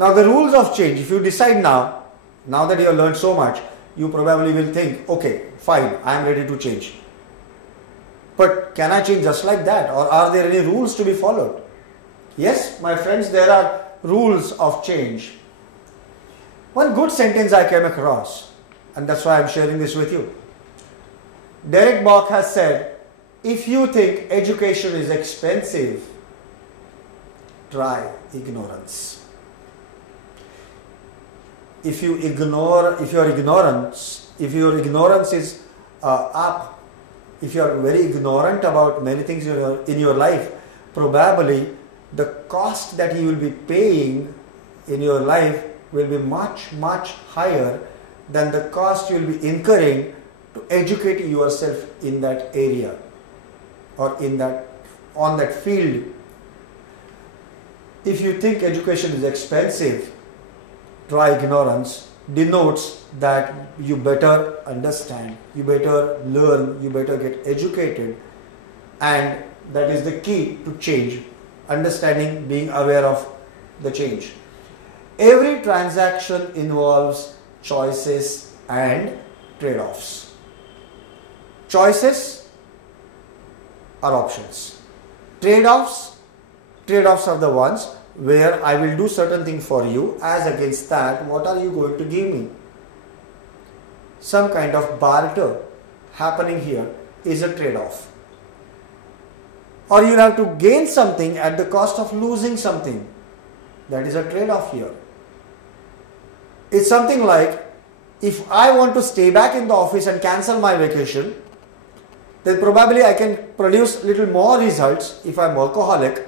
Now the rules of change, if you decide now that you have learned so much, you probably will think, okay, fine, I am ready to change. But can I change just like that, or are there any rules to be followed? Yes, my friends, there are rules of change. One good sentence I came across, and that's why I am sharing this with you. Derek Bach has said, if you think education is expensive, try ignorance. If your ignorance is up, if you are very ignorant about many things in your life, probably the cost that you will be paying in your life will be much, much higher than the cost you will be incurring to educate yourself in that area or on that field. If you think education is expensive, try ignorance denotes that you better understand, you better learn, you better get educated, and that is the key to change. Understanding, being aware of the change. Every transaction involves choices and trade-offs. Choices are options. Trade-offs are the ones where I will do certain thing for you, as against that, what are you going to give me? Some kind of barter happening here is a trade-off. Or you'll have to gain something at the cost of losing something. That is a trade-off here. It's something like, if I want to stay back in the office and cancel my vacation, then probably I can produce little more results if I'm workaholic.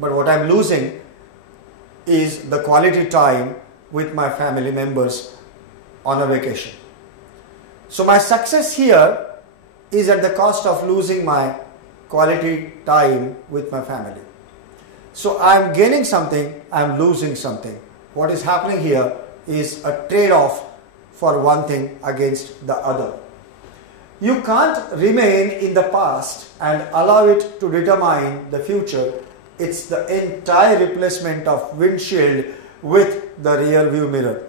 But what I'm losing is the quality time with my family members on a vacation. So my success here is at the cost of losing my quality time with my family. So I'm gaining something, I'm losing something. What is happening here is a trade-off for one thing against the other. You can't remain in the past and allow it to determine the future. It's the entire replacement of windshield with the rear view mirror.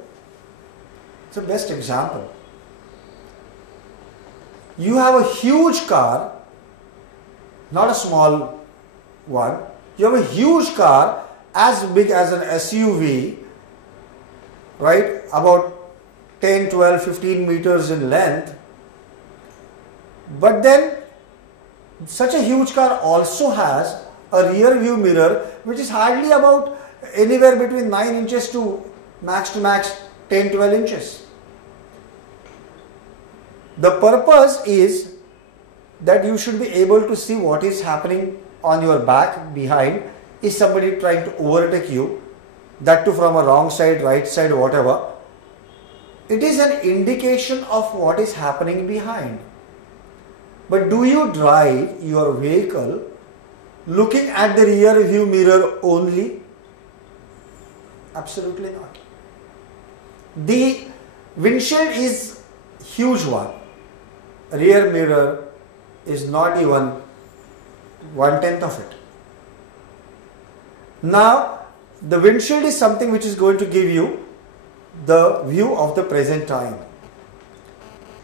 It's the best example. You have a huge car, not a small one. You have a huge car as big as an SUV, right? About 10, 12, 15 meters in length. But then such a huge car also has a rear view mirror which is hardly about anywhere between 9 inches to max 10, 12 inches. The purpose is that you should be able to see what is happening on your back, behind. Is somebody trying to overtake you? That too from a wrong side, right side, whatever. It is an indication of what is happening behind. But do you drive your vehicle looking at the rear view mirror only? Absolutely not. The windshield is huge one. Rear mirror is not even 1/10 of it. Now, the windshield is something which is going to give you the view of the present time.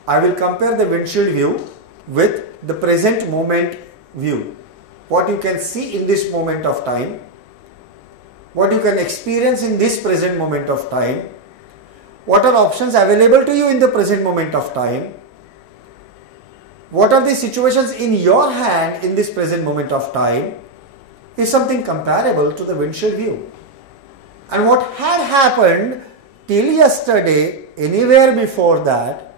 I will compare the windshield view with the present moment view. What you can see in this moment of time, what you can experience in this present moment of time, what are options available to you in the present moment of time, what are the situations in your hand in this present moment of time, is something comparable to the windshield view. And what had happened till yesterday, anywhere before that,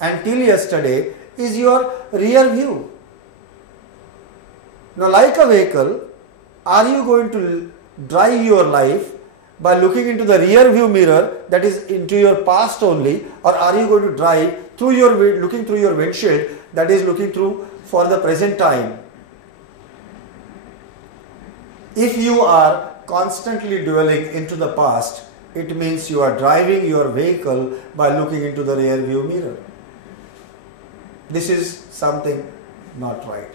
and till yesterday, is your rear view. Now, like a vehicle, are you going to drive your life by looking into the rear view mirror, that is into your past only, or are you going to drive through looking through your windshield, that is looking through for the present time? If you are constantly dwelling into the past, it means you are driving your vehicle by looking into the rear view mirror. This is something not right.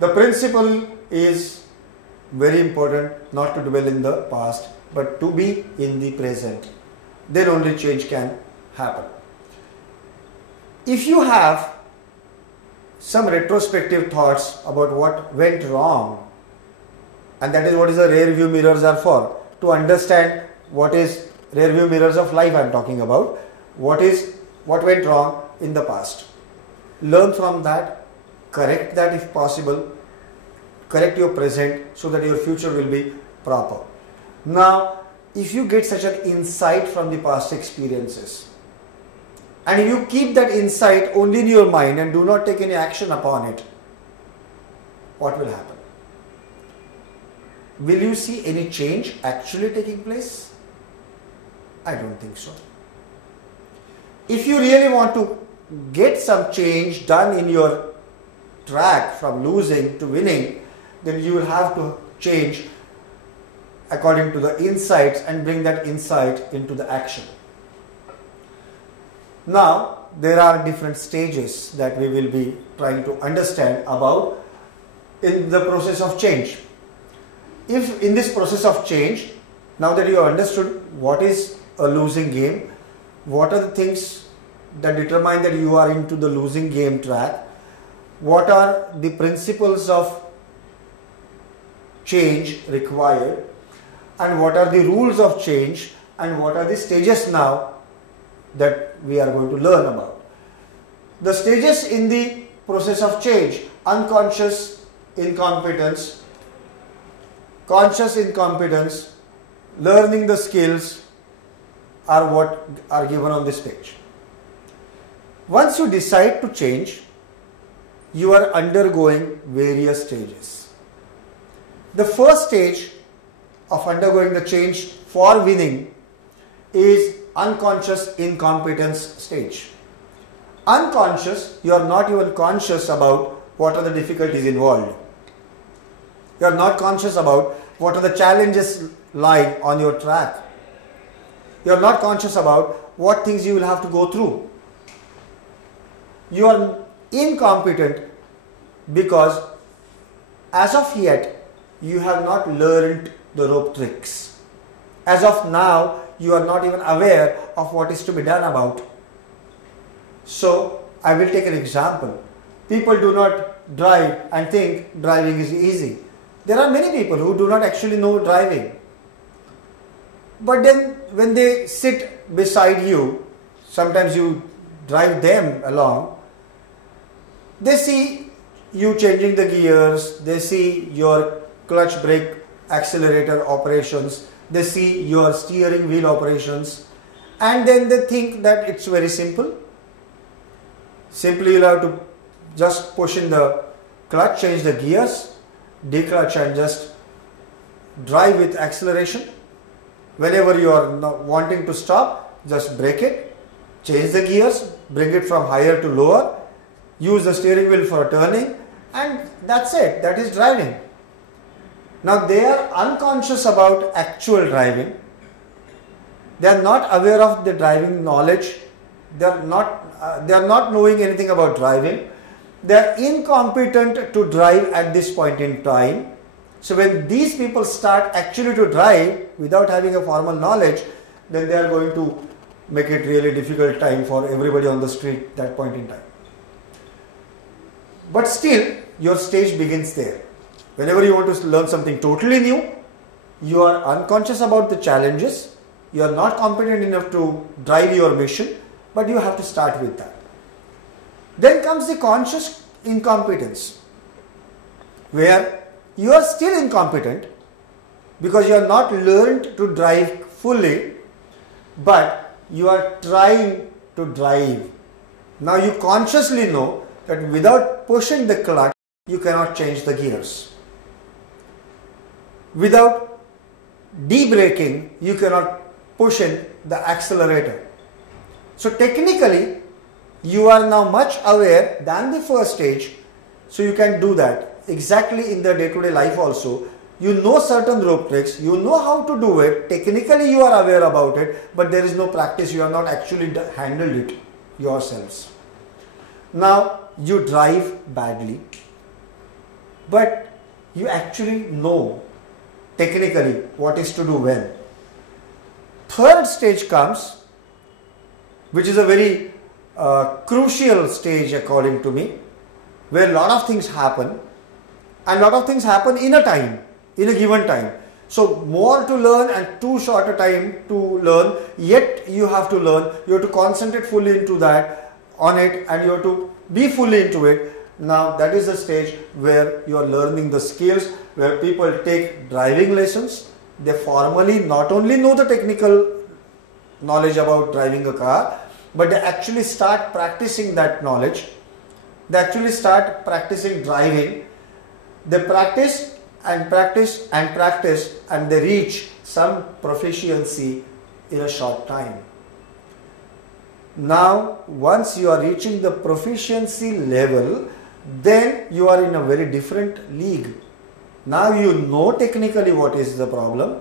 The principle is very important, not to dwell in the past, but to be in the present. Then only change can happen. If you have some retrospective thoughts about what went wrong, and that is what is the rear view mirrors are for, to understand what is rear view mirrors of life I am talking about, what went wrong in the past. Learn from that, correct that if possible, correct your present so that your future will be proper. Now, if you get such an insight from the past experiences, and you keep that insight only in your mind and do not take any action upon it, what will happen? Will you see any change actually taking place? I don't think so. If you really want to get some change done in your track from losing to winning, then you will have to change according to the insights and bring that insight into the action. Now, there are different stages that we will be trying to understand about in the process of change. If in this process of change, now that you have understood what is a losing game, what are the things that determine that you are into the losing game track, what are the principles of change required, and what are the rules of change, and what are the stages now that we are going to learn about. The stages in the process of change: unconscious incompetence, conscious incompetence, learning the skills are what are given on this page. Once you decide to change, you are undergoing various stages. The first stage of undergoing the change for winning is unconscious incompetence stage. Unconscious, you are not even conscious about what are the difficulties involved. You are not conscious about what are the challenges lying on your track. You are not conscious about what things you will have to go through. You are incompetent because as of yet you have not learned the rope tricks. As of now, you are not even aware of what is to be done about. So, I will take an example. People do not drive and think driving is easy. There are many people who do not actually know driving. But then when they sit beside you, sometimes you drive them along, they see you changing the gears, they see your clutch brake accelerator operations, they see your steering wheel operations, and then they think that it's very simple. Simply you have to just push in the clutch, change the gears, declutch and just drive with acceleration. Whenever you are not wanting to stop, just brake it, change the gears, bring it from higher to lower, use the steering wheel for turning, and that's it. That is driving. Now they are unconscious about actual driving. They are not aware of the driving knowledge. They are not knowing anything about driving. They are incompetent to drive at this point in time. So when these people start actually to drive without having a formal knowledge, then they are going to make it really difficult time for everybody on the street that point in time. But still, your stage begins there. Whenever you want to learn something totally new, you are unconscious about the challenges, you are not competent enough to drive your mission, but you have to start with that. Then comes the conscious incompetence, where you are still incompetent because you are not learned to drive fully, but you are trying to drive. Now you consciously know that without pushing the clutch, you cannot change the gears. Without de-braking, you cannot push in the accelerator. So technically, you are now much aware than the first stage, so you can do that. Exactly in the day-to-day life also, you know certain rope tricks, you know how to do it, technically you are aware about it, but there is no practice, you have not actually handled it yourselves. Now, you drive badly, but you actually know technically what is to do when. Third stage comes, which is a very crucial stage according to me, where a lot of things happen, and a lot of things happen in a given time. So more to learn and too short a time to learn, yet you have to learn, you have to concentrate fully into that, on it, and you have to be fully into it. Now that is the stage where you are learning the skills, where people take driving lessons. They formally not only know the technical knowledge about driving a car, but they actually start practicing that knowledge. They actually start practicing driving. They practice and practice and practice, and they reach some proficiency in a short time. Now, once you are reaching the proficiency level, then you are in a very different league. Now you know technically what is the problem.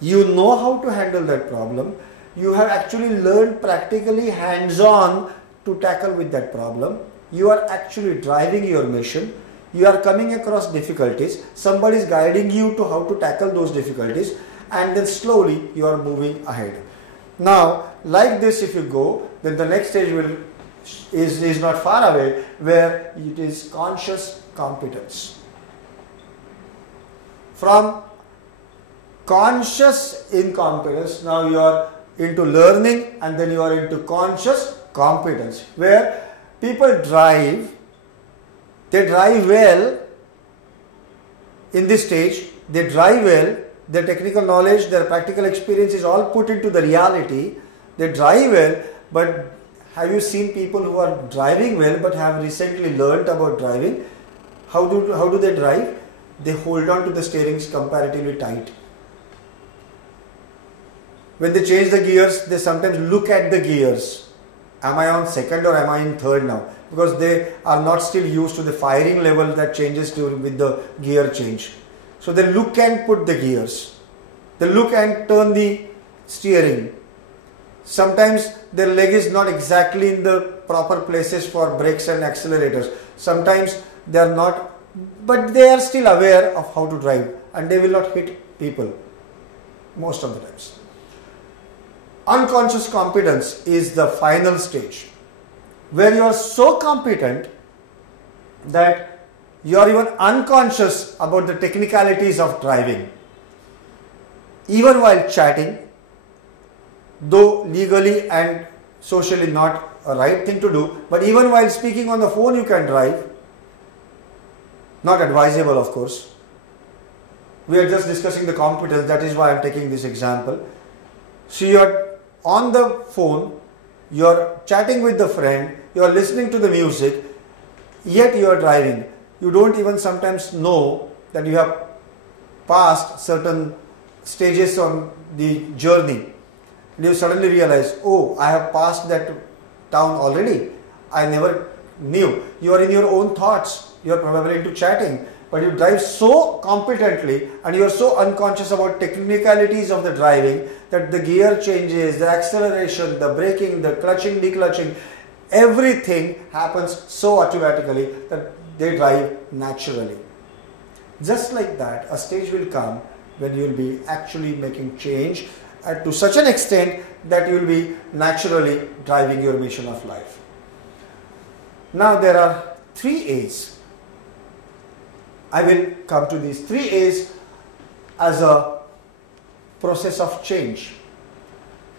You know how to handle that problem. You have actually learned practically hands-on to tackle with that problem. You are actually driving your mission. You are coming across difficulties. Somebody is guiding you to how to tackle those difficulties, and then slowly you are moving ahead. Now, like this, if you go, then the next stage is not far away, where it is conscious competence. From conscious incompetence, now you are into learning, and then you are into conscious competence, where people drive, they drive well in this stage, they drive well, their technical knowledge, their practical experience is all put into the reality, they drive well. But have you seen people who are driving well but have recently learnt about driving? How do they drive? They hold on to the steerings comparatively tight. When they change the gears, they sometimes look at the gears. Am I on second or am I in third now? Because they are not still used to the firing level that changes with the gear change. So they look and put the gears. They look and turn the steering. Sometimes their leg is not exactly in the proper places for brakes and accelerators. Sometimes they are not, but they are still aware of how to drive, and they will not hit people most of the times. Unconscious competence is the final stage, where you are so competent that you are even unconscious about the technicalities of driving. Even while chatting, though legally and socially not a right thing to do, but even while speaking on the phone you can drive. Not advisable, of course. We are just discussing the competence, that is why I am taking this example. So you are on the phone, you are chatting with the friend, you are listening to the music, yet you are driving. You don't even sometimes know that you have passed certain stages on the journey. You suddenly realize, oh, I have passed that town already. I never knew. You are in your own thoughts. You are probably into chatting, but you drive so competently and you are so unconscious about technicalities of the driving that the gear changes, the acceleration, the braking, the clutching, declutching, everything happens so automatically that they drive naturally. Just like that, a stage will come when you will be actually making change to such an extent that you will be naturally driving your mission of life. Now there are 3 A's. I will come to these 3 A's as a process of change.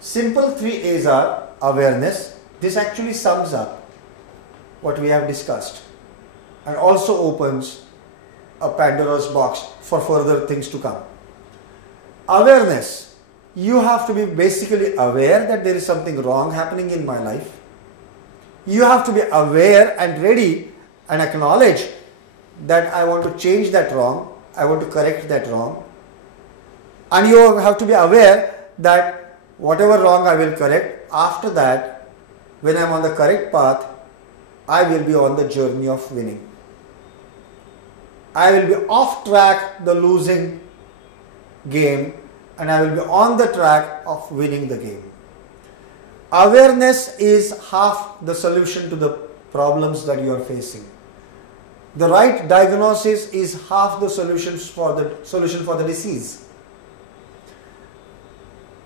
Simple 3 A's are awareness. This actually sums up what we have discussed and also opens a Pandora's box for further things to come. Awareness. You have to be basically aware that there is something wrong happening in my life. You have to be aware and ready and acknowledge that I want to change that wrong, I want to correct that wrong. And you have to be aware that whatever wrong I will correct, after that, when I am on the correct path, I will be on the journey of winning. I will be off track the losing game, and I will be on the track of winning the game. Awareness is half the solution to the problems that you are facing. The right diagnosis is half the solution for the disease.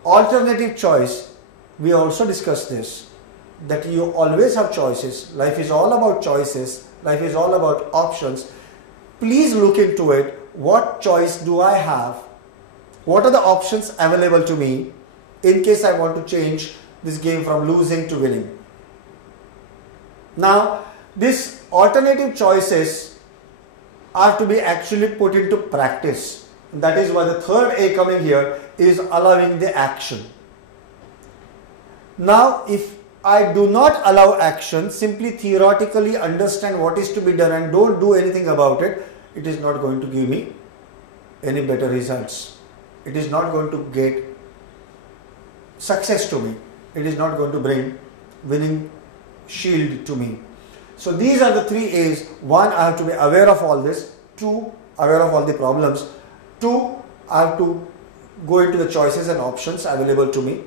Alternative choice, we also discussed this, that you always have choices. Life is all about choices. Life is all about options. Please look into it. What choice do I have? What are the options available to me in case I want to change this game from losing to winning? Now, these alternative choices are to be actually put into practice. That is why the third A coming here is allowing the action. Now, if I do not allow action, simply theoretically understand what is to be done and don't do anything about it, it is not going to give me any better results. It is not going to get success to me. It is not going to bring winning shield to me. So these are the three A's. One, I have to be aware of all this. Two, aware of all the problems. Two, I have to go into the choices and options available to me.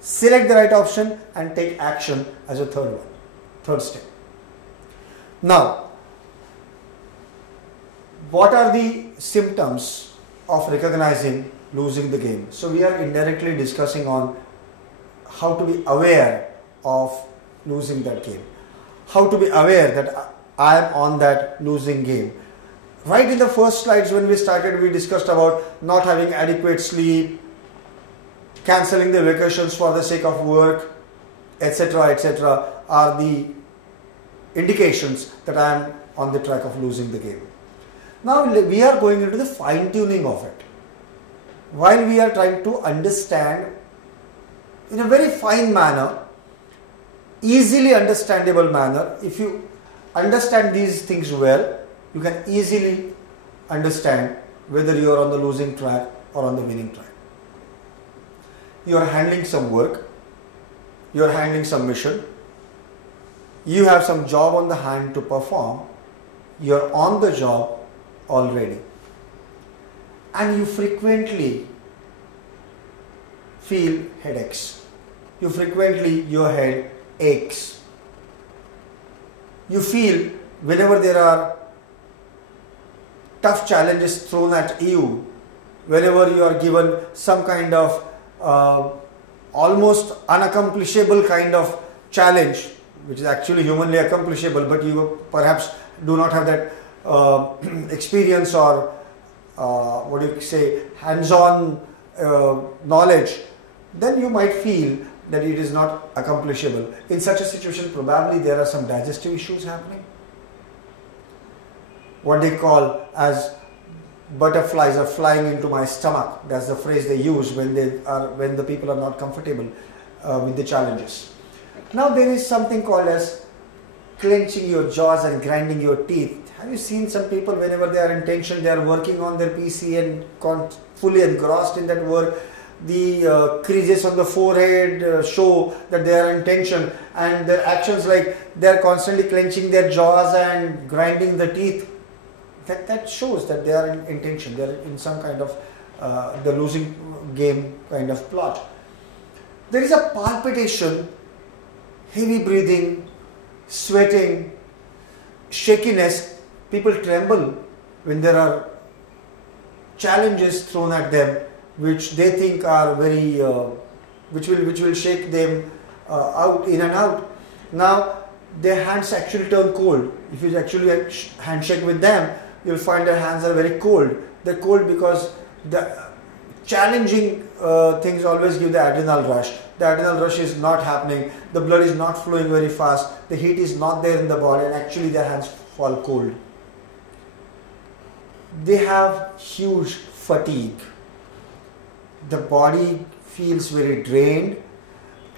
Select the right option and take action as a third step. Now, what are the symptoms of recognizing losing the game? So we are indirectly discussing on how to be aware of losing that game. How to be aware that I am on that losing game. Right in the first slides when we started, we discussed about not having adequate sleep, cancelling the vacations for the sake of work, etc., are the indications that I am on the track of losing the game. Now we are going into the fine tuning of it. While we are trying to understand in a very fine manner, easily understandable manner, if you understand these things well, you can easily understand whether you are on the losing track or on the winning track. You are handling some work, you are handling some mission, you have some job on the hand to perform, you are on the job already, and you frequently feel headaches, your head aches, you feel whenever there are tough challenges thrown at you, whenever you are given some kind of almost unaccomplishable kind of challenge, which is actually humanly accomplishable, but you perhaps do not have that experience or hands-on knowledge, then you might feel that it is not accomplishable. In such a situation, probably there are some digestive issues happening. What they call as butterflies are flying into my stomach. That's the phrase they use when the people are not comfortable with the challenges. Now there is something called as clenching your jaws and grinding your teeth. Have you seen some people, whenever they are in tension, they are working on their PC and fully engrossed in that work? The creases on the forehead show that they are in tension, and their actions, like they are constantly clenching their jaws and grinding the teeth, that shows that they are in tension. They are in some kind of the losing game kind of plot. There is a palpitation, heavy breathing, sweating, shakiness. People tremble when there are challenges thrown at them, which they think are very, which will shake them out, in and out. Now their hands actually turn cold. If you actually handshake with them, you'll find their hands are very cold. They're cold because the challenging things always give the adrenal rush. The adrenal rush is not happening. The blood is not flowing very fast. The heat is not there in the body, and actually their hands fall cold. They have huge fatigue. The body feels very drained.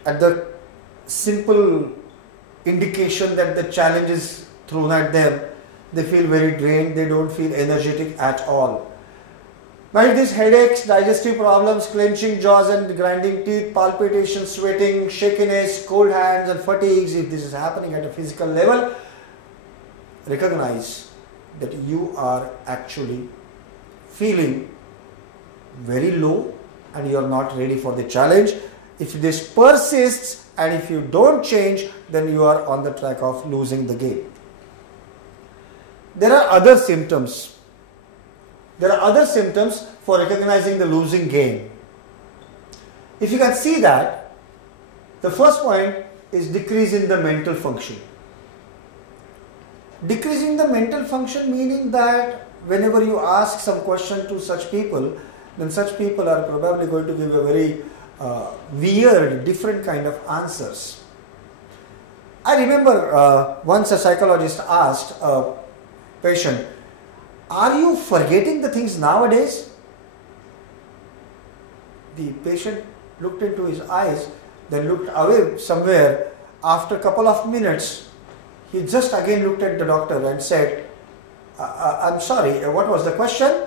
At the simple indication that the challenge is thrown at them, they feel very drained. They don't feel energetic at all. Now, if these headaches, digestive problems, clenching jaws and grinding teeth, palpitations, sweating, shakiness, cold hands and fatigues, if this is happening at a physical level, recognize that you are actually feeling very low and you are not ready for the challenge. If this persists and if you don't change, then you are on the track of losing the game. There are other symptoms. There are other symptoms for recognizing the losing game. If you can see that, the first point is decrease in the mental function. Decreasing the mental function meaning that whenever you ask some question to such people, then such people are probably going to give a very weird, different kind of answers. I remember once a psychologist asked a patient, "Are you forgetting the things nowadays?" The patient looked into his eyes, then looked away somewhere. After a couple of minutes, he just again looked at the doctor and said, "I'm sorry, what was the question?"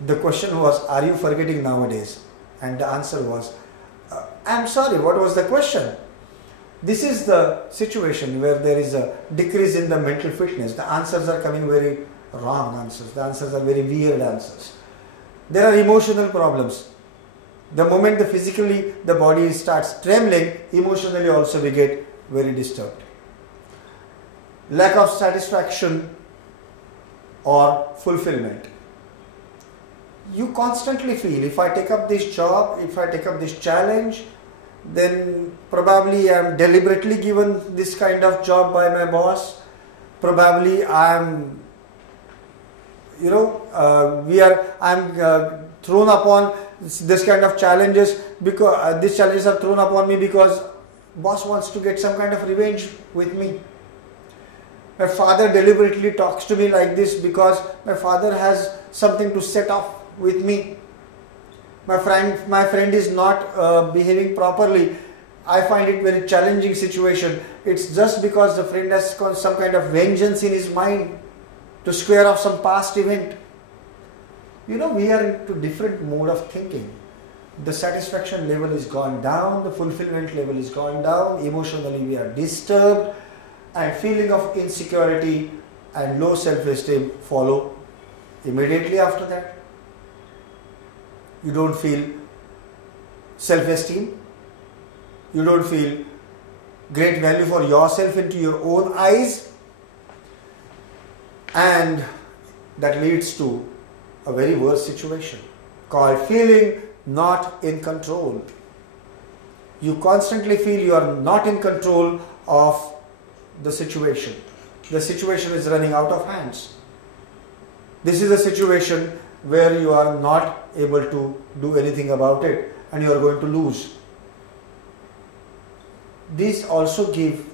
The question was, "Are you forgetting nowadays?" And the answer was, "I'm sorry, what was the question?" This is the situation where there is a decrease in the mental fitness. The answers are coming very wrong answers. The answers are very weird answers. There are emotional problems. The moment the body starts trembling, emotionally also we get very disturbed. Lack of satisfaction or fulfillment. You constantly feel, if I take up this job, if I take up this challenge, then probably I am deliberately given this kind of job by my boss. Probably I am, thrown upon this kind of challenges because these challenges are thrown upon me because boss wants to get some kind of revenge with me. My father deliberately talks to me like this because my father has something to set off with me. My friend is not behaving properly. I find it very challenging situation. It's just because the friend has some kind of vengeance in his mind to square off some past event. We are into different mode of thinking. The satisfaction level is gone down, the fulfillment level is gone down, emotionally we are disturbed, and feeling of insecurity and low self-esteem follow immediately after that. You don't feel self-esteem, you don't feel great value for yourself into your own eyes, and that leads to a very worse situation called feeling not in control. You constantly feel you are not in control of the situation. The situation is running out of hands. This is a situation where you are not able to do anything about it and you are going to lose. These also give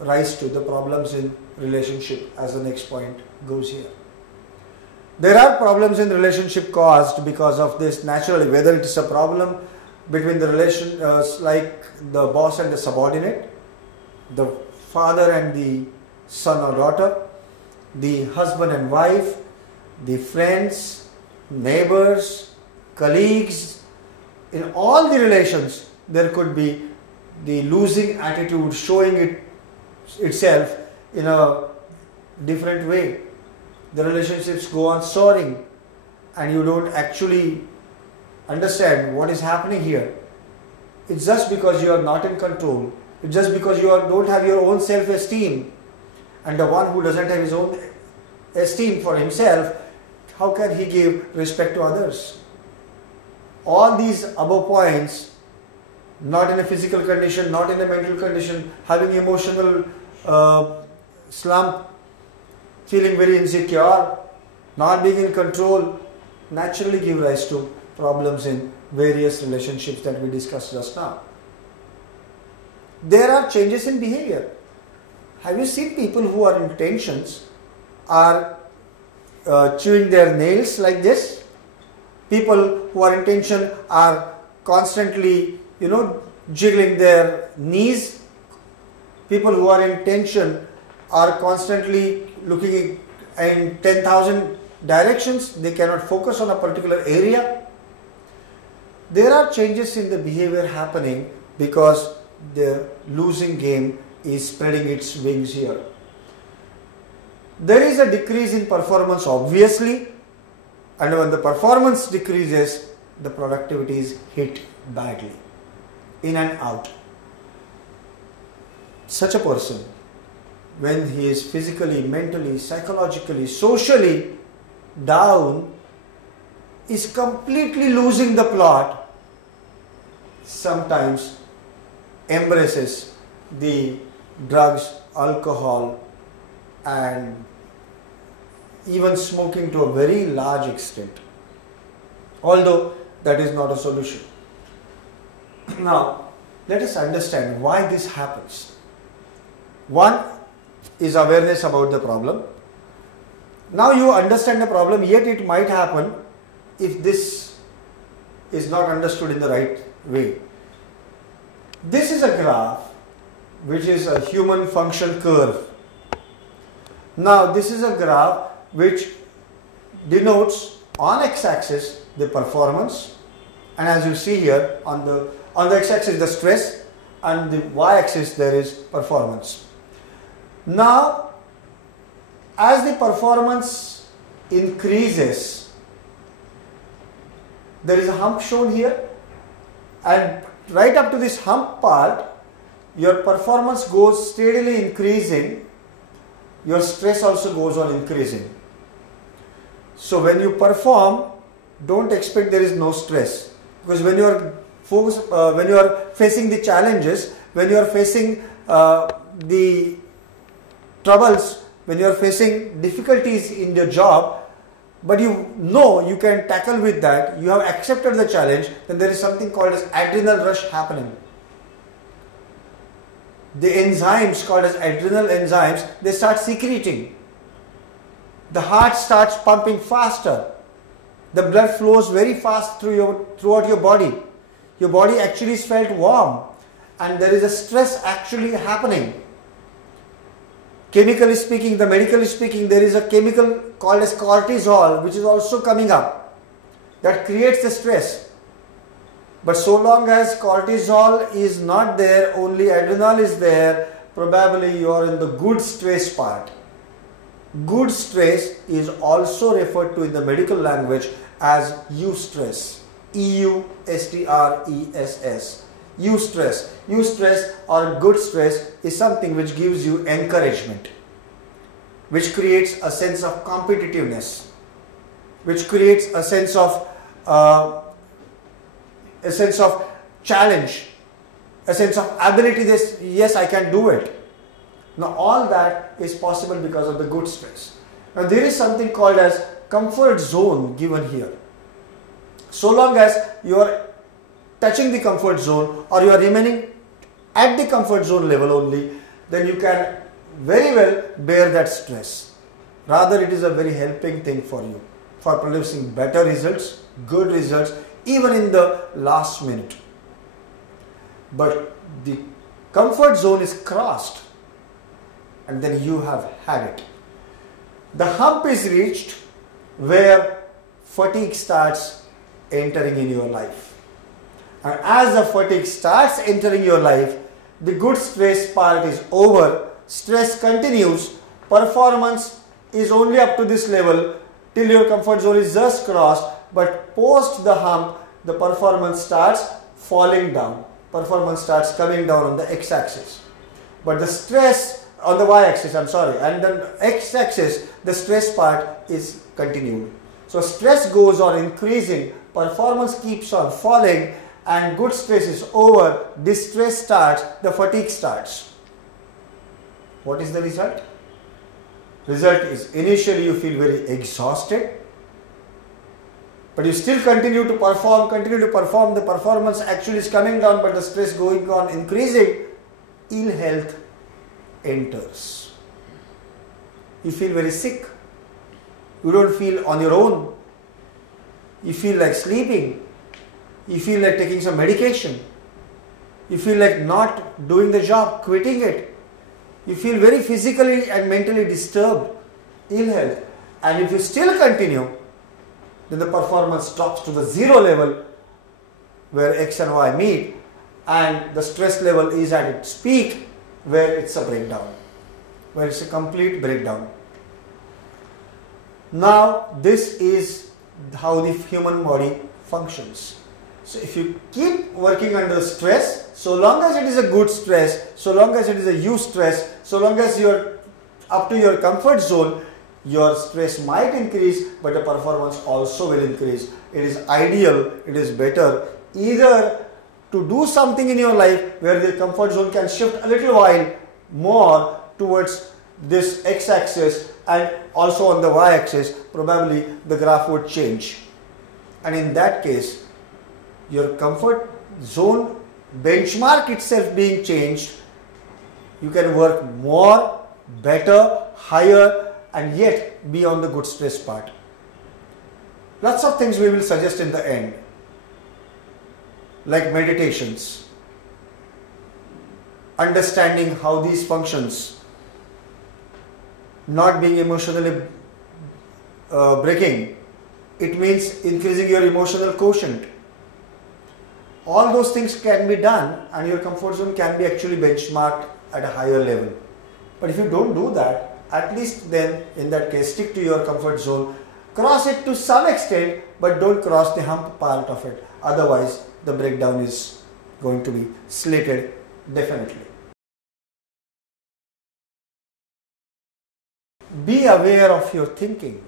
rise to the problems in relationship, as the next point goes here. There are problems in relationship caused because of this naturally, whether it is a problem between the relation like the boss and the subordinate, the father and the son or daughter, the husband and wife, the friends, neighbors, colleagues. In all the relations, there could be the losing attitude showing itself in a different way. The relationships go on soaring and you don't actually understand what is happening here. It's just because you are not in control. It's just because you don't have your own self-esteem. And the one who doesn't have his own esteem for himself, how can he give respect to others? All these above points, not in a physical condition, not in a mental condition, having emotional slump, feeling very insecure, not being in control, naturally give rise to problems in various relationships that we discussed just now. There are changes in behavior. Have you seen people who are in tensions are chewing their nails like this? People who are in tension are constantly, jiggling their knees. People who are in tension are constantly looking in 10,000 directions. They cannot focus on a particular area. There are changes in the behavior happening because the losing game is spreading its wings here. There is a decrease in performance obviously, and when the performance decreases, the productivity is hit badly, in and out. Such a person, when he is physically, mentally, psychologically, socially down, is completely losing the plot, sometimes embraces the drugs, alcohol, and even smoking to a very large extent, although that is not a solution. Now, let us understand why this happens. One is awareness about the problem. Now you understand the problem, yet it might happen if this is not understood in the right way. This is a graph which is a human function curve. Now this is a graph which denotes on x-axis the performance, and as you see here on the x-axis the stress, and the y-axis there is performance. Now as the performance increases, there is a hump shown here, and right up to this hump part your performance goes steadily increasing, your stress also goes on increasing. So when you perform, don't expect there is no stress, because when you are facing the challenges, when you are facing the troubles, when you are facing difficulties in your job, but you know you can tackle with that, you have accepted the challenge, then there is something called as adrenal rush happening. The enzymes called as adrenal enzymes, they start secreting. The heart starts pumping faster. The blood flows very fast throughout your body. Your body actually is felt warm, and there is a stress actually happening. Chemically speaking, medically speaking, there is a chemical called as cortisol which is also coming up that creates the stress. But so long as cortisol is not there, only adrenal is there, probably you are in the good stress part. Good stress is also referred to in the medical language as eustress. E-U-S-T-R-E-S-S. Eustress. Eustress or good stress is something which gives you encouragement, which creates a sense of competitiveness, which creates a sense of challenge, a sense of ability. This, yes, I can do it. Now all that is possible because of the good stress. Now there is something called as comfort zone given here. So long as you are touching the comfort zone or you are remaining at the comfort zone level only, then you can very well bear that stress. Rather, it is a very helping thing for you for producing better results, good results, even in the last minute. But the comfort zone is crossed, and then you have had it. The hump is reached where fatigue starts entering in your life. And as the fatigue starts entering your life, the good stress part is over, stress continues, performance is only up to this level till your comfort zone is just crossed, but post the hump, the performance starts falling down. Performance starts coming down on the x-axis. But the stress on the y-axis, and then x-axis, the stress part is continued. So stress goes on increasing, performance keeps on falling, and good stress is over, distress starts, the fatigue starts. What is the result? Result is initially you feel very exhausted, but you still continue to perform, the performance actually is coming down, but the stress going on increasing, ill health enters. You feel very sick, you don't feel on your own, you feel like sleeping, you feel like taking some medication, you feel like not doing the job, quitting it, you feel very physically and mentally disturbed, ill health, and if you still continue, then the performance drops to the zero level where X and Y meet, and the stress level is at its peak where it's a breakdown, where it's a complete breakdown. Now this is how the human body functions. So if you keep working under stress, so long as it is a good stress, so long as it is a eustress, so long as you are up to your comfort zone, Your stress might increase, but the performance also will increase. It is ideal, it is better either to do something in your life where the comfort zone can shift a little while more towards this x-axis, and also on the y-axis probably the graph would change. And in that case, your comfort zone benchmark itself being changed, you can work more, better, higher, and yet be on the good stress part. Lots of things we will suggest in the end, like meditations, understanding how these functions, not being emotionally breaking, it means increasing your emotional quotient. All those things can be done and your comfort zone can be actually benchmarked at a higher level. But if you don't do that, at least then in that case stick to your comfort zone, cross it to some extent, but don't cross the hump part of it. Otherwise the breakdown is going to be slated definitely. Be aware of your thinking.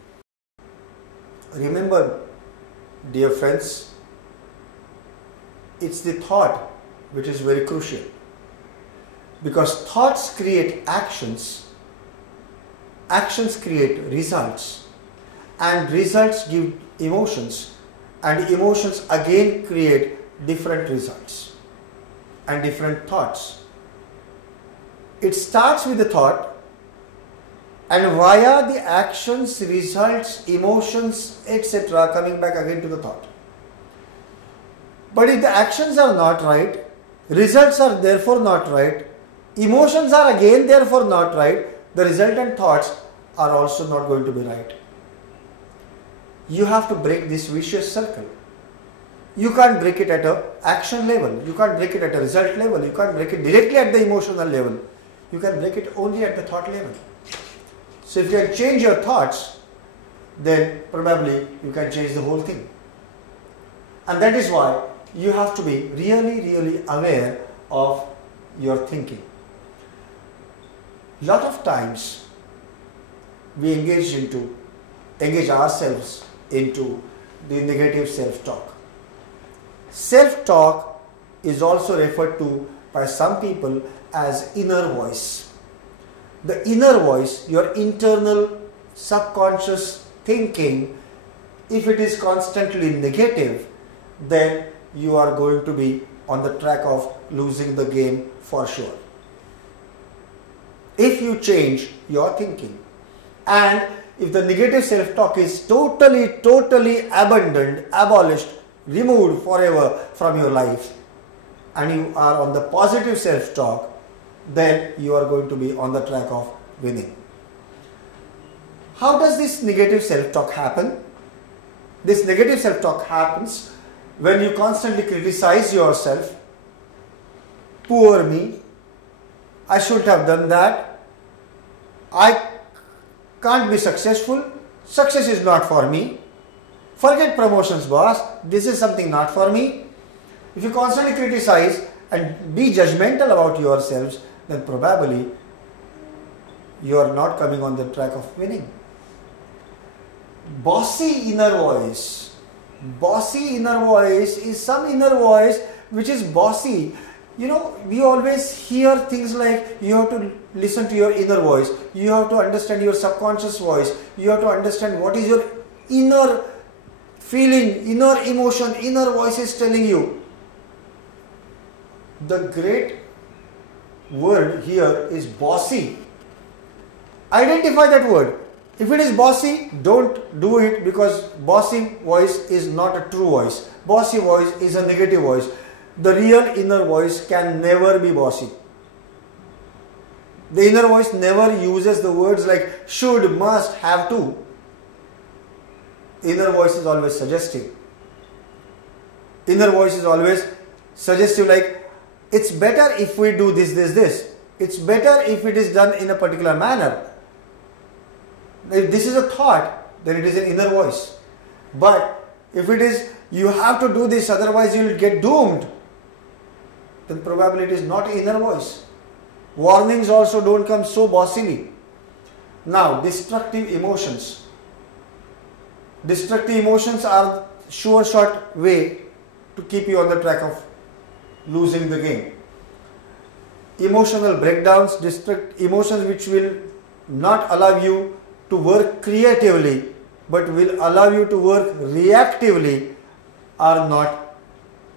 Remember, dear friends, it's the thought which is very crucial, because thoughts create actions, actions create results, and results give emotions, and emotions again create different results and different thoughts. It starts with the thought, and via the actions, results, emotions, etc. coming back again to the thought. But if the actions are not right, results are therefore not right, emotions are again therefore not right, the resultant thoughts are also not going to be right. You have to break this vicious circle. You can't break it at an action level, you can't break it at a result level, you can't break it directly at the emotional level. You can break it only at the thought level. So if you can change your thoughts, then probably you can change the whole thing. And that is why you have to be really aware of your thinking. Lot of times we engage ourselves into the negative self-talk. Self-talk is also referred to by some people as inner voice. The inner voice, your internal subconscious thinking, if it is constantly negative, then you are going to be on the track of losing the game for sure. If you change your thinking, and if the negative self-talk is totally abandoned, abolished, removed forever from your life, and you are on the positive self-talk, then you are going to be on the track of winning. How does this negative self-talk happen? This negative self-talk happens when you constantly criticize yourself. Poor me, I should have done that, I can't be successful, success is not for me, forget promotions boss, this is something not for me. If you constantly criticize and be judgmental about yourselves, then probably you are not coming on the track of winning. Bossy inner voice. Bossy inner voice is some inner voice which is bossy. You know, we always hear things like you have to listen to your inner voice, you have to understand your subconscious voice, you have to understand what is your inner feeling, inner emotion, inner voice is telling you. The great word here is bossy. Identify that word. If it is bossy, don't do it, because bossy voice is not a true voice. Bossy voice is a negative voice. The real inner voice can never be bossy. The inner voice never uses the words like should, must, have to. Inner voice is always suggestive. Inner voice is always suggestive, like it's better if we do this. It's better if it is done in a particular manner. If this is a thought, then it is an inner voice. But if it is you have to do this, otherwise you will get doomed, then probably it is not inner voice. Warnings also don't come so bossily. Now, destructive emotions. Destructive emotions are sure shot way to keep you on the track of losing the game. Emotional breakdowns, emotions which will not allow you to work creatively but will allow you to work reactively, are not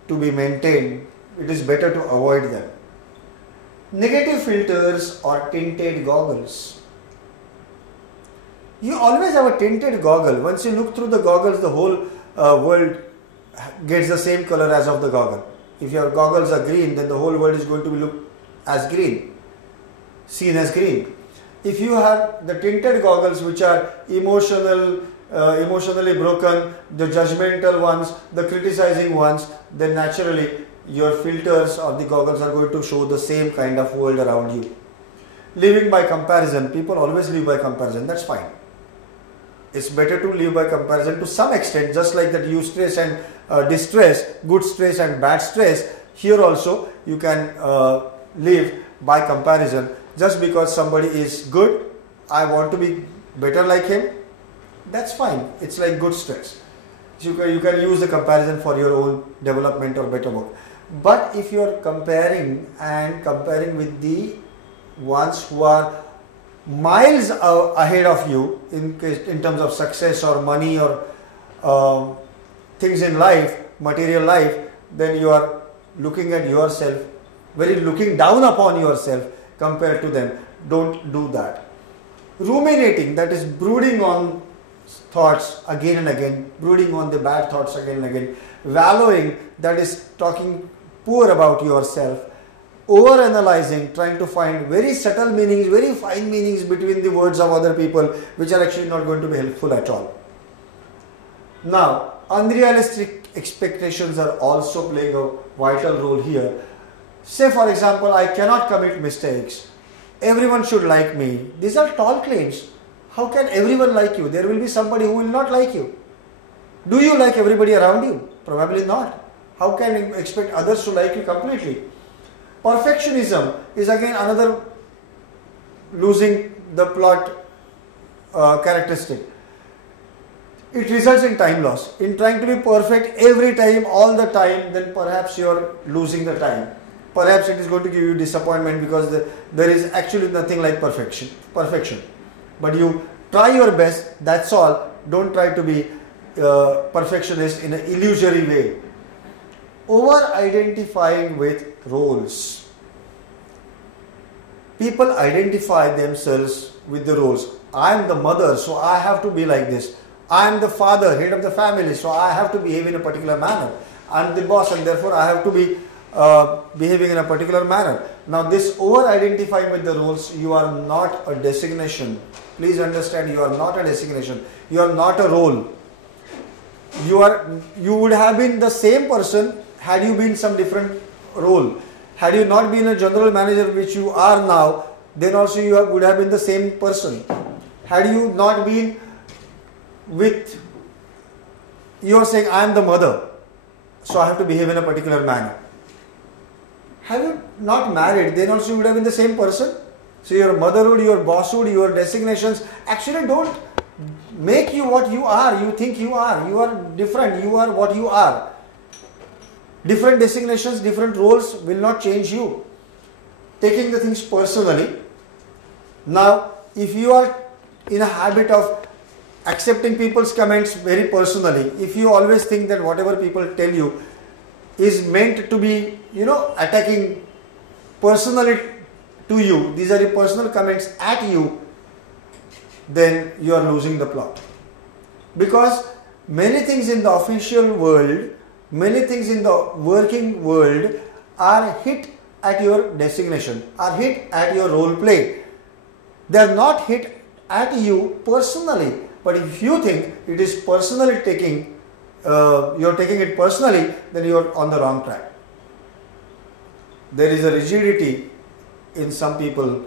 to be maintained. It is better to avoid them. Negative filters or tinted goggles. You always have a tinted goggle. Once you look through the goggles, the whole world gets the same color as of the goggle. If your goggles are green, then the whole world is going to be looked as green, seen as green. If you have the tinted goggles which are emotionally broken, the judgmental ones, the criticizing ones, then naturally your filters or the goggles are going to show the same kind of world around you. Living by comparison. People always live by comparison. That's fine. It's better to live by comparison to some extent, just like that eustress and distress, good stress and bad stress. Here also you can live by comparison. Just because somebody is good, I want to be better like him, that's fine. It's like good stress. You can use the comparison for your own development or better work. But if you are comparing with the ones who are miles ahead of you in terms of success or money or things in life, material life, then you are looking at yourself, looking down upon yourself compared to them. Don't do that. Ruminating, that is brooding on thoughts again and again, brooding on the bad thoughts again and again. Wallowing, that is talking poor about yourself. Over-analyzing, trying to find very subtle meanings, very fine meanings between the words of other people, which are actually not going to be helpful at all. Now, unrealistic expectations are also playing a vital role here. Say for example, I cannot commit mistakes. Everyone should like me. These are tall claims. How can everyone like you? There will be somebody who will not like you. Do you like everybody around you? Probably not. How can you expect others to like you completely? Perfectionism is again another losing the plot characteristic. It results in time loss. In trying to be perfect every time, all the time, then perhaps you are losing the time. Perhaps it is going to give you disappointment because there is actually nothing like perfection. But you try your best, that's all. Don't try to be perfectionist in an illusory way. Over-identifying with roles. People identify themselves with the roles. I am the mother, so I have to be like this. I am the father, head of the family, so I have to behave in a particular manner. I am the boss and therefore I have to be behaving in a particular manner. Now this over-identifying with the roles, you are not a designation. Please understand, you are not a designation. You are not a role. You would have been the same person had you been some different role. Had you not been a general manager, which you are now, then also you would have been the same person. Had you not been with, you are saying I am the mother, so I have to behave in a particular manner. Have you not married, then also you would have been the same person. So your motherhood, your bosshood, your designations actually don't make you what you are. You think you are. You are different. You are what you are. Different designations, different roles will not change you. Taking the things personally. Now, if you are in a habit of accepting people's comments very personally, if you always think that whatever people tell you is meant to be, attacking personally to you, these are the personal comments at you, then you are losing the plot. Because many things in the official world, many things in the working world are hit at your designation, are hit at your role play. They are not hit at you personally. But if you think it is personally you're taking it personally, then you are on the wrong track. There is a rigidity in some people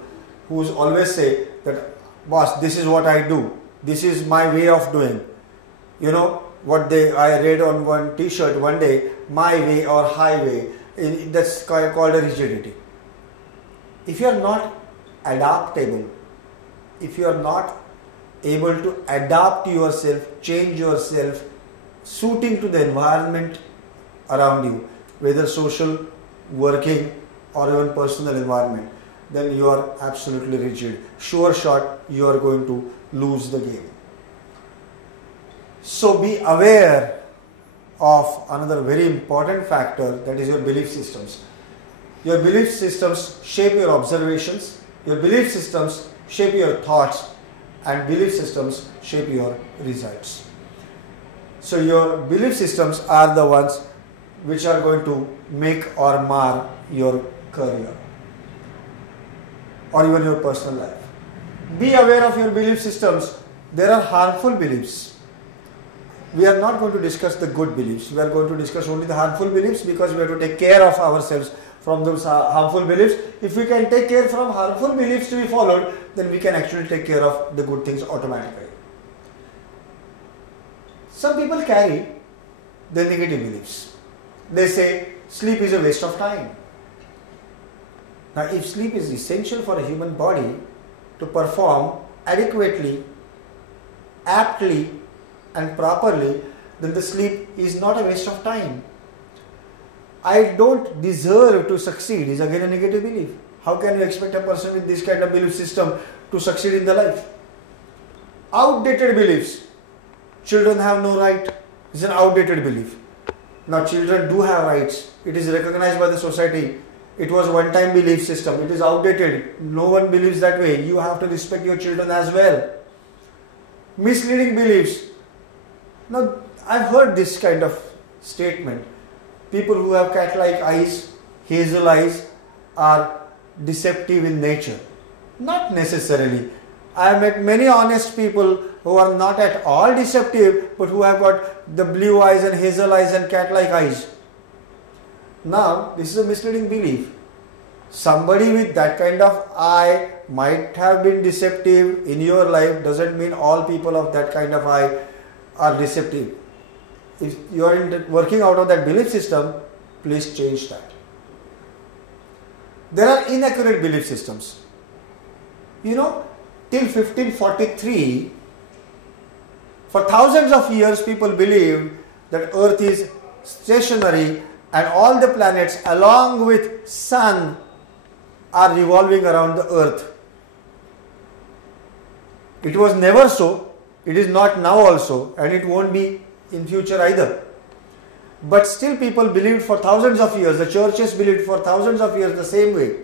who always say that, boss, this is what I do. This is my way of doing. I read on one t-shirt one day, my way or highway. That's called a rigidity. If you are not adaptable, if you are not able to adapt yourself, change yourself, suiting to the environment around you, whether social, working or even personal environment, then you are absolutely rigid. Sure shot, you are going to lose the game. So be aware of another very important factor, that is your belief systems. Your belief systems shape your observations, your belief systems shape your thoughts, and belief systems shape your results. So your belief systems are the ones which are going to make or mar your career or even your personal life. Be aware of your belief systems. There are harmful beliefs. We are not going to discuss the good beliefs. We are going to discuss only the harmful beliefs, because we have to take care of ourselves from those harmful beliefs. If we can take care from harmful beliefs to be followed, then we can actually take care of the good things automatically. Some people carry the negative beliefs. They say sleep is a waste of time. Now, if sleep is essential for a human body to perform adequately, aptly and properly, then the sleep is not a waste of time. I don't deserve to succeed is again a negative belief. How can you expect a person with this kind of belief system to succeed in the life? Outdated beliefs. Children have no right is an outdated belief. Now, children do have rights. It is recognized by the society. It was one time belief system. It is outdated. No one believes that way. You have to respect your children as well. Misleading beliefs. Now, I've heard this kind of statement. People who have cat-like eyes, hazel eyes, are deceptive in nature. Not necessarily. I have met many honest people who are not at all deceptive, but who have got the blue eyes and hazel eyes and cat-like eyes. Now, this is a misleading belief. Somebody with that kind of eye might have been deceptive in your life, doesn't mean all people of that kind of eye are deceptive. If you are working out of that belief system, please change that. There are inaccurate belief systems. You know, till 1543, for thousands of years, people believed that Earth is stationary and all the planets along with Sun are revolving around the Earth. It was never so, it is not now also, and it won't be in future either. But still people believed for thousands of years, the churches believed for thousands of years the same way.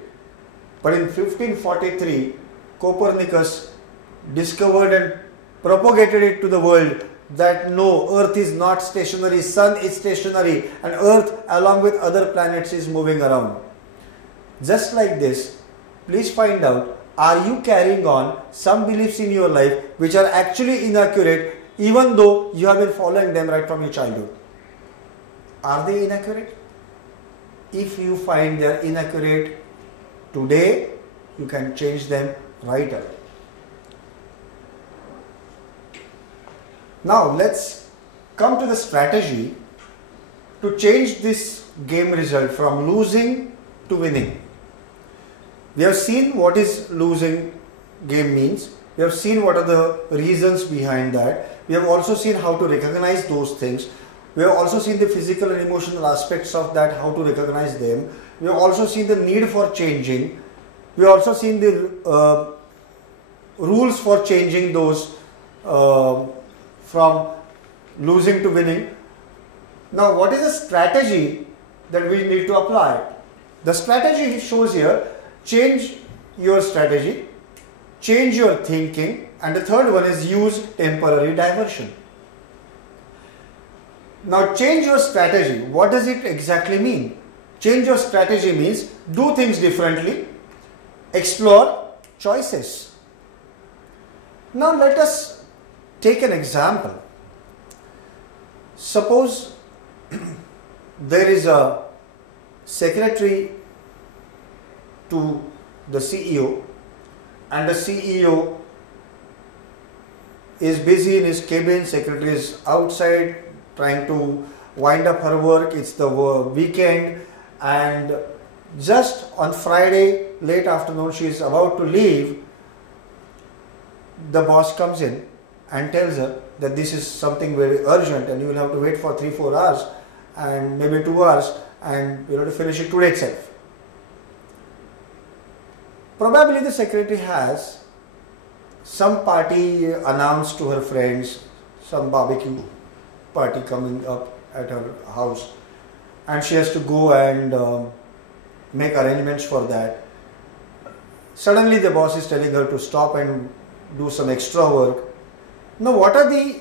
But in 1543, Copernicus discovered and propagated it to the world that no, Earth is not stationary, Sun is stationary, and Earth along with other planets is moving around. Just like this, please find out, are you carrying on some beliefs in your life which are actually inaccurate, even though you have been following them right from your childhood? Are they inaccurate? If you find they are inaccurate today, you can change them right away. Now let's come to the strategy to change this game result from losing to winning. We have seen what is losing game means. We have seen what are the reasons behind that. We have also seen how to recognize those things. We have also seen the physical and emotional aspects of that, how to recognize them. We have also seen the need for changing. We have also seen the rules for changing those from losing to winning. Now, what is the strategy that we need to apply? The strategy shows here: change your strategy, change your thinking, and the third one is use temporary diversion. Now, change your strategy. What does it exactly mean? Change your strategy means do things differently, explore choices. Now, let us take an example. Suppose there is a secretary to the CEO, and the CEO is busy in his cabin, secretary is outside trying to wind up her work, it's the weekend, and just on Friday late afternoon she is about to leave. the boss comes in and tells her that this is something very urgent and you will have to wait for 3-4 hours and maybe 2 hours and you have to finish it today itself. Probably the secretary has some party announced to her friends, some barbecue party coming up at her house, and she has to go and make arrangements for that. Suddenly the boss is telling her to stop and do some extra work. Now what are the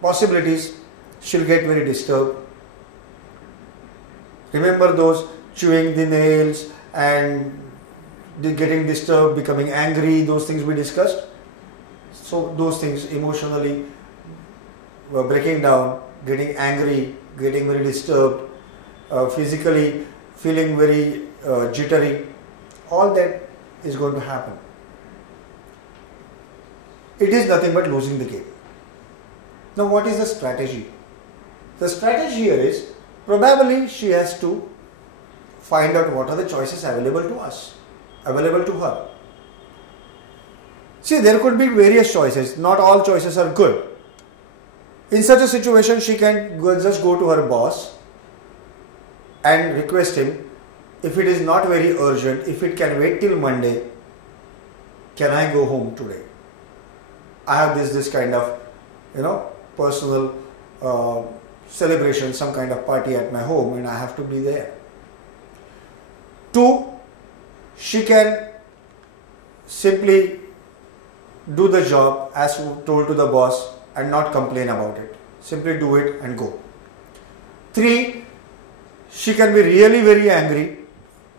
possibilities? She'll get very disturbed. Remember those chewing the nails and getting disturbed, becoming angry, those things we discussed. So those things emotionally were breaking down, getting angry, getting very disturbed, physically feeling very jittery, all that is going to happen. It is nothing but losing the game. Now what is the strategy? The strategy here is probably she has to find out what are the choices available to us, available to her. See, there could be various choices. Not all choices are good. In such a situation, she can just go to her boss and request him, if it is not very urgent, if it can wait till Monday, can I go home today? I have this kind of, personal celebration, some kind of party at my home and I have to be there. 2, she can simply do the job as told to the boss and not complain about it. Simply do it and go. 3, she can be really very angry,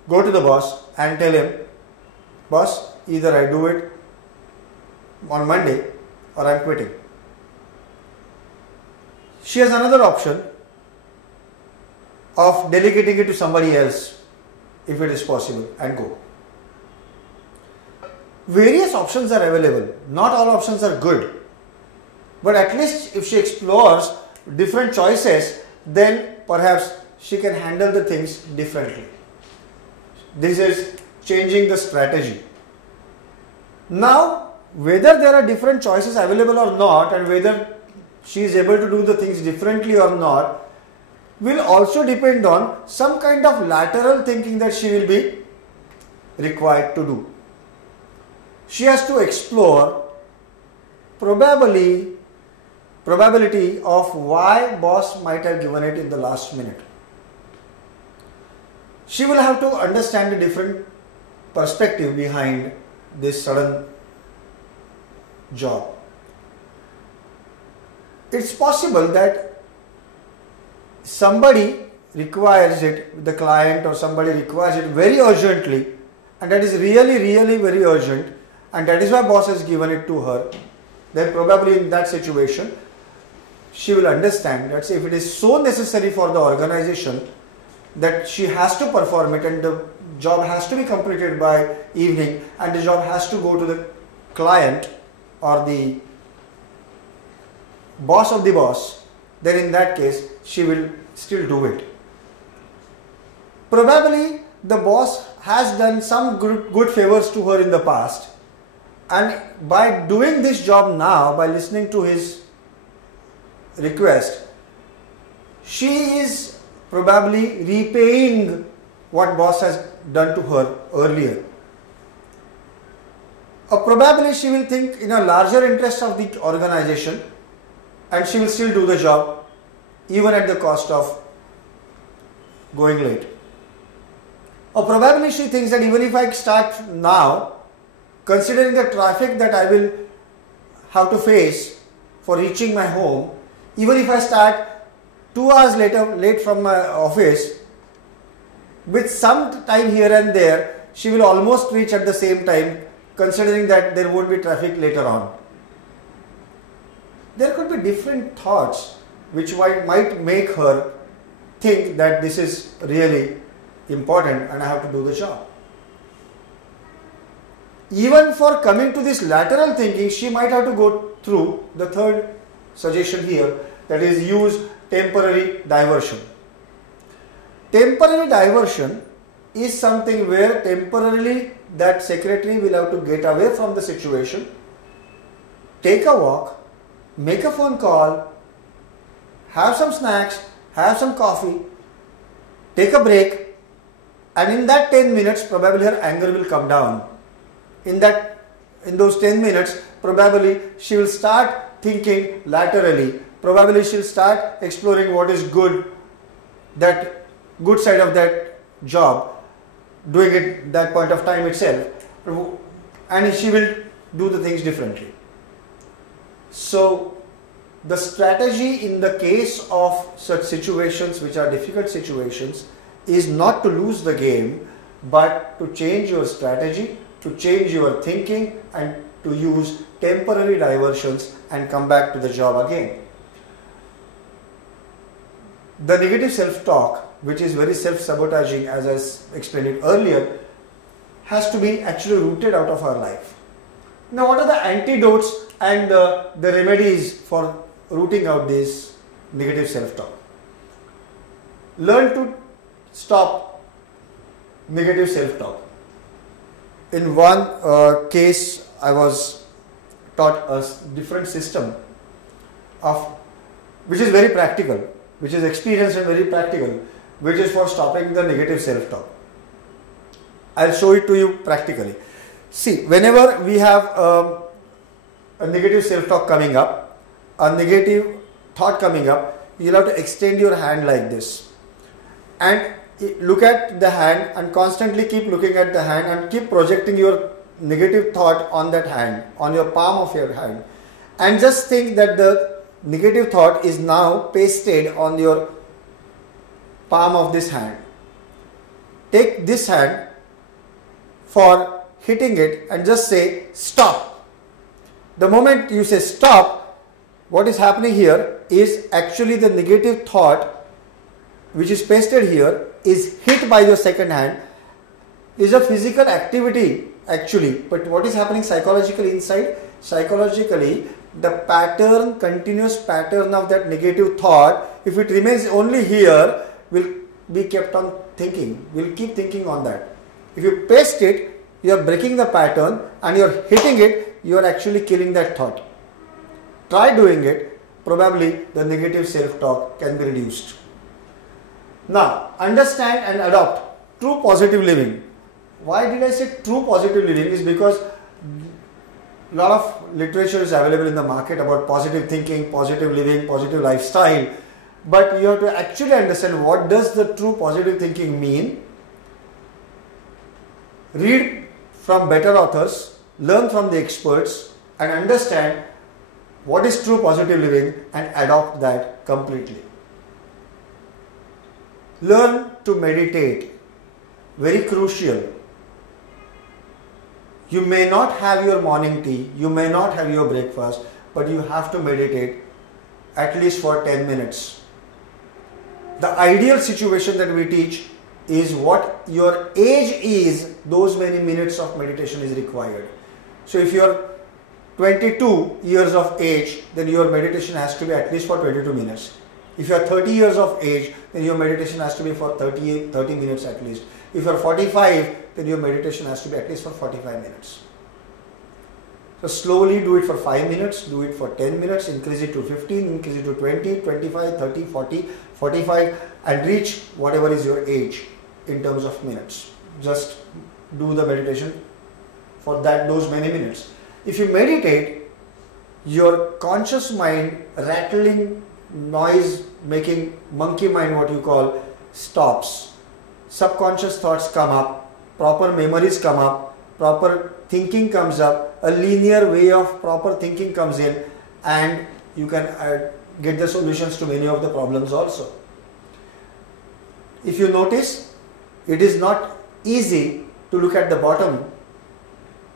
go to the boss and tell him, boss, either I do it on Monday or I'm quitting. She has another option of delegating it to somebody else if it is possible and go. Various options are available. Not all options are good. But at least if she explores different choices, then perhaps she can handle the things differently. This is changing the strategy. Now, whether there are different choices available or not, and whether she is able to do the things differently or not, will also depend on some kind of lateral thinking that she will be required to do. She has to explore probability of why boss might have given it in the last minute. She will have to understand the different perspective behind this sudden job. It's possible that somebody requires it, the client or somebody requires it very urgently, and that is really very urgent, and that is why boss has given it to her. Then probably in that situation she will understand that if it is so necessary for the organization that she has to perform it and the job has to be completed by evening and the job has to go to the client or the boss of the boss, then in that case she will still do it. Probably the boss has done some good favors to her in the past, and by doing this job now, by listening to his request, she is probably repaying what boss has done to her earlier. Or probably she will think in a larger interest of the organization and she will still do the job even at the cost of going late. Or probably she thinks that even if I start now, considering the traffic that I will have to face for reaching my home, even if I start 2 hours late from my office, with some time here and there, she will almost reach at the same time, considering that there won't be traffic later on. There could be different thoughts which might make her think that this is really important and I have to do the job. Even for coming to this lateral thinking, she might have to go through the third suggestion here, that is use temporary diversion. Temporary diversion is something where temporarily that secretary will have to get away from the situation take a walk, make a phone call, have some snacks, have some coffee, take a break, and in that 10 minutes probably her anger will come down. In those 10 minutes probably she will start thinking laterally, probably she'll start exploring what is good, that good side of that job, doing it that point of time itself, and she will do the things differently. So the strategy in the case of such situations which are difficult situations is not to lose the game, but to change your strategy, to change your thinking, and to use temporary diversions and come back to the job again. The negative self-talk, which is very self-sabotaging, as I explained it earlier, has to be actually rooted out of our life. Now, what are the antidotes and the remedies for rooting out this negative self-talk? Learn to stop negative self-talk. In one case, I was taught a different system which is very practical, which is experienced and very practical, which is for stopping the negative self-talk. I'll show it to you practically. See, whenever we have a negative self-talk coming up, a negative thought coming up, you'll have to extend your hand like this and look at the hand and constantly keep looking at the hand and keep projecting your negative thought on that hand, on your palm of your hand, and just think that the negative thought is now pasted on your palm of this hand. Take this hand for hitting it and just say stop. The moment you say stop, what is happening here is actually the negative thought which is pasted here is hit by your second hand, is a physical activity actually, but what is happening psychologically inside? Psychologically, the pattern, continuous pattern of that negative thought, if it remains only here, will be kept on thinking, will keep thinking on that. If you paste it, you are breaking the pattern and you are hitting it, you are actually killing that thought. Try doing it, probably the negative self-talk can be reduced. Now, understand and adopt true positive living. Why did I say true positive living? Is because a lot of literature is available in the market about positive thinking, positive living, positive lifestyle. But you have to actually understand what does the true positive thinking mean. Read from better authors, learn from the experts, and understand what is true positive living and adopt that completely. Learn to meditate. Very crucial. You may not have your morning tea, you may not have your breakfast, but you have to meditate at least for 10 minutes. The ideal situation that we teach is what your age is, those many minutes of meditation is required. So if you are 22 years of age, then your meditation has to be at least for 22 minutes. If you are 30 years of age, then your meditation has to be for 30 minutes at least. If you are 45, then your meditation has to be at least for 45 minutes. So slowly do it for 5 minutes, do it for 10 minutes, increase it to 15, increase it to 20, 25, 30, 40, 45 and reach whatever is your age in terms of minutes. Just do the meditation for those many minutes. If you meditate, your conscious mind, rattling, noise making monkey mind, what you call, stops. Subconscious thoughts come up, proper memories come up, proper thinking comes up, a linear way of proper thinking comes in, and you can get the solutions to many of the problems also. If you notice, it is not easy to look at the bottom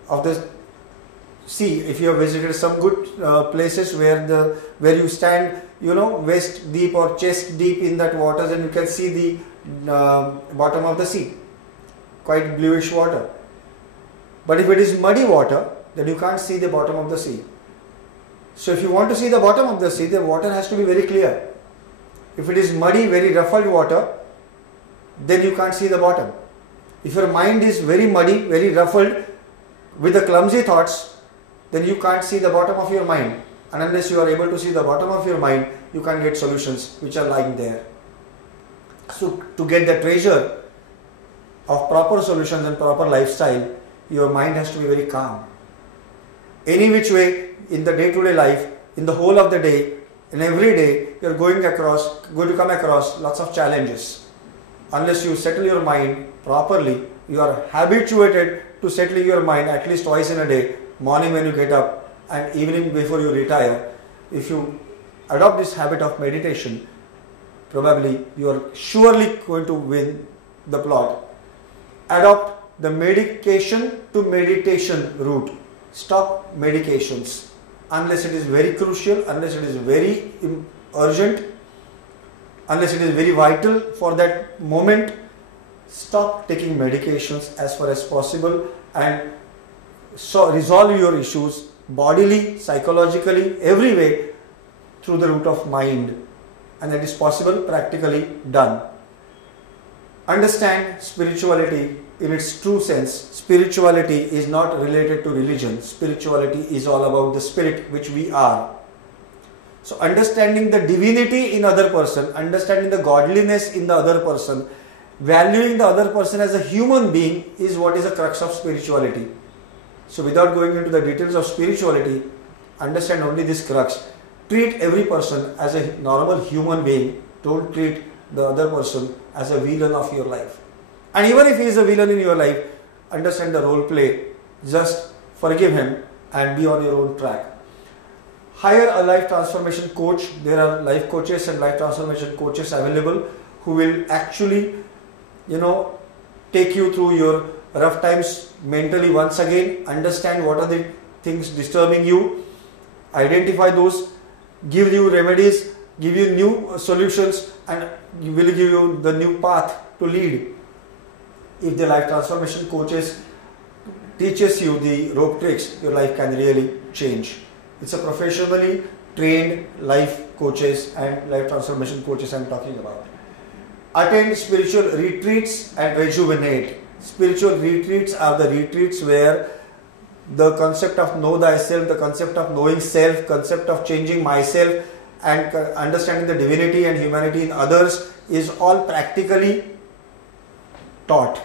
of the sea. If you have visited some good places where you stand, waist deep or chest deep in that waters, and you can see the bottom of the sea, quite bluish water. But if it is muddy water, then you can't see the bottom of the sea. So if you want to see the bottom of the sea, the water has to be very clear. If it is muddy, very ruffled water, then you can't see the bottom. If your mind is very muddy, very ruffled, with the clumsy thoughts, then you can't see the bottom of your mind. And unless you are able to see the bottom of your mind, you can't get solutions which are lying there. So to get the treasure of proper solutions and proper lifestyle, your mind has to be very calm. Any which way in the day-to-day life, in the whole of the day, in every day, you are going to come across lots of challenges. Unless you settle your mind properly, you are habituated to settling your mind at least twice in a day, morning when you get up and evening before you retire. If you adopt this habit of meditation, probably you are surely going to win the plot. Adopt the medication to meditation route. Stop medications unless it is very crucial, unless it is very urgent, unless it is very vital for that moment. Stop taking medications as far as possible and resolve your issues bodily, psychologically, every way through the route of mind, and that is possible, practically done. Understand spirituality in its true sense. Spirituality is not related to religion. Spirituality is all about the spirit which we are. So understanding the divinity in other person, understanding the godliness in the other person, valuing the other person as a human being is what is the crux of spirituality. So without going into the details of spirituality, understand only this crux. Treat every person as a normal human being. Don't treat the other person as a villain of your life. And even if he is a villain in your life, understand the role play. Just forgive him and be on your own track. Hire a life transformation coach. There are life coaches and life transformation coaches available who will actually, take you through your rough times mentally once again. Understand what are the things disturbing you. Identify those. Give you remedies. Give you new solutions and will give you the new path to lead. If the life transformation coaches teaches you the rope tricks, your life can really change. It's a professionally trained life coaches and life transformation coaches I'm talking about. Attend spiritual retreats and rejuvenate. Spiritual retreats are the retreats where the concept of know thyself, the concept of knowing self, concept of changing myself and understanding the divinity and humanity in others is all practically taught.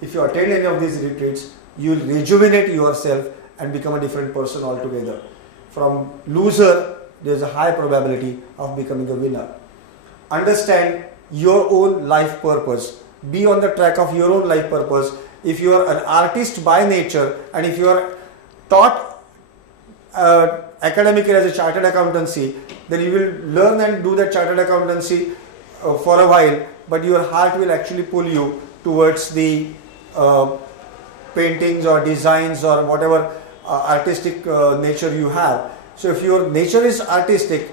If you attend any of these retreats, you will rejuvenate yourself and become a different person altogether. From loser, there is a high probability of becoming a winner. Understand your own life purpose. Be on the track of your own life purpose. If you are an artist by nature and if you are taught academically as a chartered accountancy, then you will learn and do that chartered accountancy for a while, but your heart will actually pull you towards the paintings or designs or whatever artistic nature you have. So if your nature is artistic,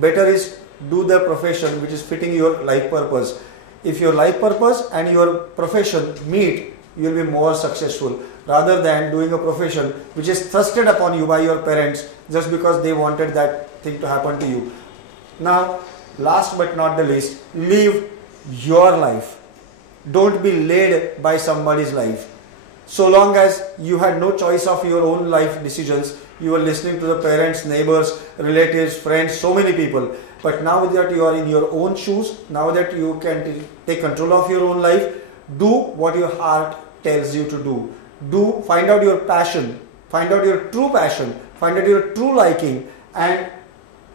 better is do the profession which is fitting your life purpose. If your life purpose and your profession meet, you will be more successful rather than doing a profession which is thrusted upon you by your parents just because they wanted that thing to happen to you. Now, last but not the least, live your life. Don't be led by somebody's life. So long as you had no choice of your own life decisions, you were listening to the parents, neighbors, relatives, friends, so many people. But now that you are in your own shoes, now that you can take control of your own life, do what your heart tells you to do. Find out your passion, find out your true passion, find out your true liking and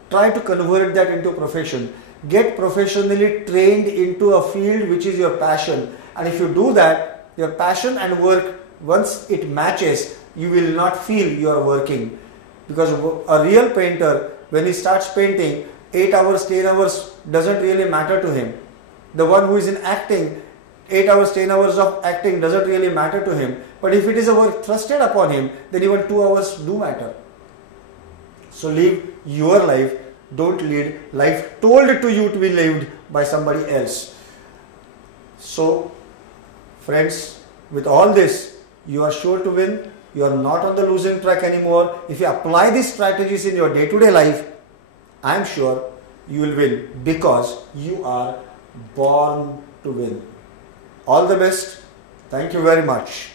try to convert that into profession. Get professionally trained into a field which is your passion. And if you do that, your passion and work, once it matches, you will not feel you are working. Because a real painter, when he starts painting, 8 hours, 10 hours doesn't really matter to him. The one who is in acting, 8 hours, 10 hours of acting doesn't really matter to him. But if it is a work thrusted upon him, then even 2 hours do matter. So live your life. Don't lead life told to you to be lived by somebody else. So, friends, with all this, you are sure to win. You are not on the losing track anymore. If you apply these strategies in your day-to-day life, I am sure you will win because you are born to win. All the best. Thank you very much.